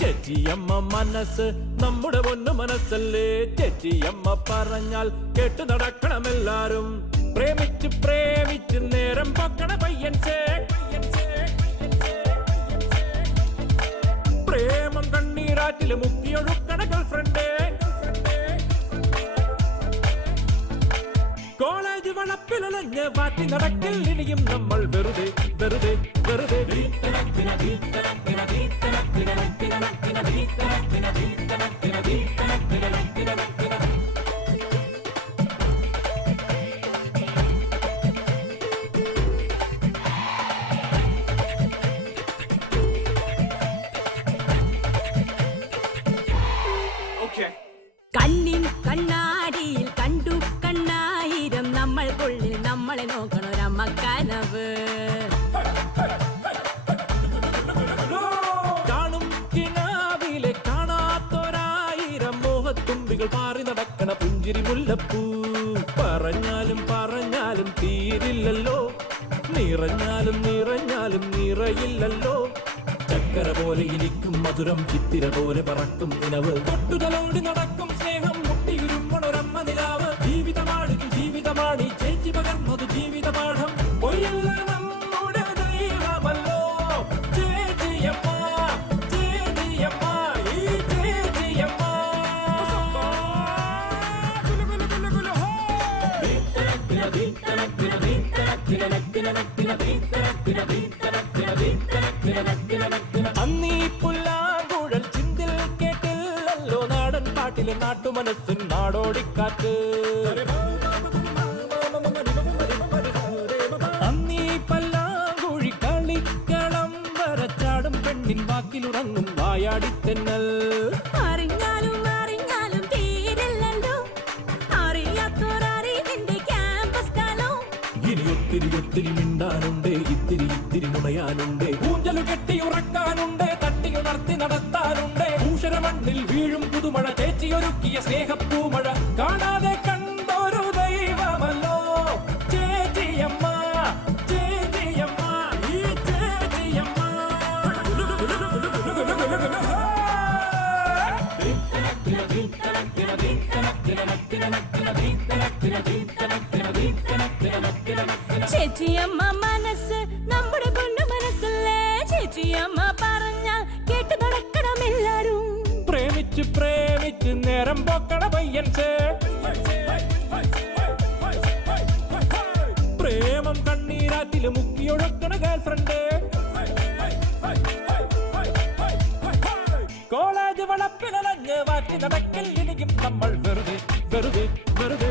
ചേച്ചിയമ്മ മനസ്സ് നമ്മുടെ പൊന്നു മനസ്സല്ലേ, ചേച്ചിയമ്മ പറഞ്ഞാൽ കേട്ടു നടക്കണമെല്ലാരും. പ്രേമിച്ച് പ്രേമിച്ച് നേരം പൊക്കണ പയ്യൻസേ, പ്രേമം കണ്ണീരാറ്റില് മുക്കിയൊഴുക്കണ ഗേൾഫ്രണ്ട്. കോളേജ് വളപ്പിലഞ്ഞ് വാറ്റി നടക്കിൽ ഇനിയും നമ്മൾ വെറുതെ വെറുതെ വെറുതെ. കണ്ണിൻ കണ്ണാടിയിൽ കണ്ടു കണ്ണായിരം നമ്മൾക്കുള്ളിൽ നമ്മളെ നോക്കണൊരമ്മ കനവ്. കാണും കിനാവിലെ കാണാത്തൊരായിരം മോഹത്തുമ്പികൾ പാറി നടക്കണ പുഞ്ചിരി മുല്ലപ്പൂ. പറഞ്ഞാലും പറഞ്ഞാലും തീരില്ലല്ലോ, നിറഞ്ഞാലും നിറഞ്ഞാലും നിറയില്ലല്ലോ. ചക്കര പോലെ ഇരിക്കും മധുരം, ചിത്തിര പോലെ പറക്കും നിലവ്. തൊട്ടുതലോടി നടക്കും സ്നേഹം, മുട്ടിയുരുമ്മണൊരമ്മ നിലാവ്. ജീവിതമാണെങ്കിൽ ജീവിതമാണ് ചേച്ചി പകർന്നത് ജീവിതപാഠം. പൊയ്യല്ല നമ്മുടെ ദൈവമല്ലോ ചേച്ചിയമ്മ, ചേച്ചിയമ്മ, ഈ ചേച്ചിയമ്മ. അന്നീ പുല്ലാങ്കുഴൽ ചിന്തിൽ കേട്ടില്ലല്ലോ, നാടൻ പാട്ടിലെ നാട്ടുമനസ്സിൻ നാടോടിക്കാറ്റ്. അന്നീ പല്ലാങ്കുഴി കളിക്കളം വരച്ചാടും പെണ്ണിൻ വാക്കിലുറങ്ങും വായാടിത്തെന്നൽ. അറിഞ്ഞാലും അറിഞ്ഞാലും തീരില്ലല്ലോ, അറിയാത്തൊരറിവിന്റെ ക്യാമ്പസ് കാലം. ഇനി ഒത്തിരി ഒത്തിരി മിണ്ടാനുണ്ട്, ഇത്തിരി ഇത്തിരി മുണയാനുണ്ട്. ഊഞ്ചലു കെട്ടി ഉറക്കാനുണ്ട്, തട്ടിയുണർത്തി നടത്താനുണ്ട്. ഭൂഷര മണ്ണിൽ വീഴും പുതുമഴ, ചേച്ചിയൊരുക്കിയ സ്നേഹപ്പൂമഴ. കാണാതെ കണ്ടൊരു ദൈവമല്ലോ ചേച്ചിയമ്മ, ചേച്ചിയമ്മ, ഈ ചേച്ചിയമ്മ. ചേച്ചിയമ്മ മനസ്സ് നമ്മുടെ പൊന്നു മനസ്സല്ലേ, ചേച്ചിയമ്മ പറഞ്ഞാൽ കേട്ടു നടക്കണമെല്ലാരും. പ്രേമിച്ച് പ്രേമിച്ച് നേരം പൊക്കണ പയ്യൻസേ, പ്രേമം കണ്ണീരാറ്റില് മുക്കിയൊഴുക്കണ ഗേൾഫ്രണ്ട്. കോളേജ് വളപ്പിലഞ്ഞ് വാറ്റി നടക്കൽ ഇനിയും നമ്മൾ വെറുതെ വെറുതെ വെറുതെ.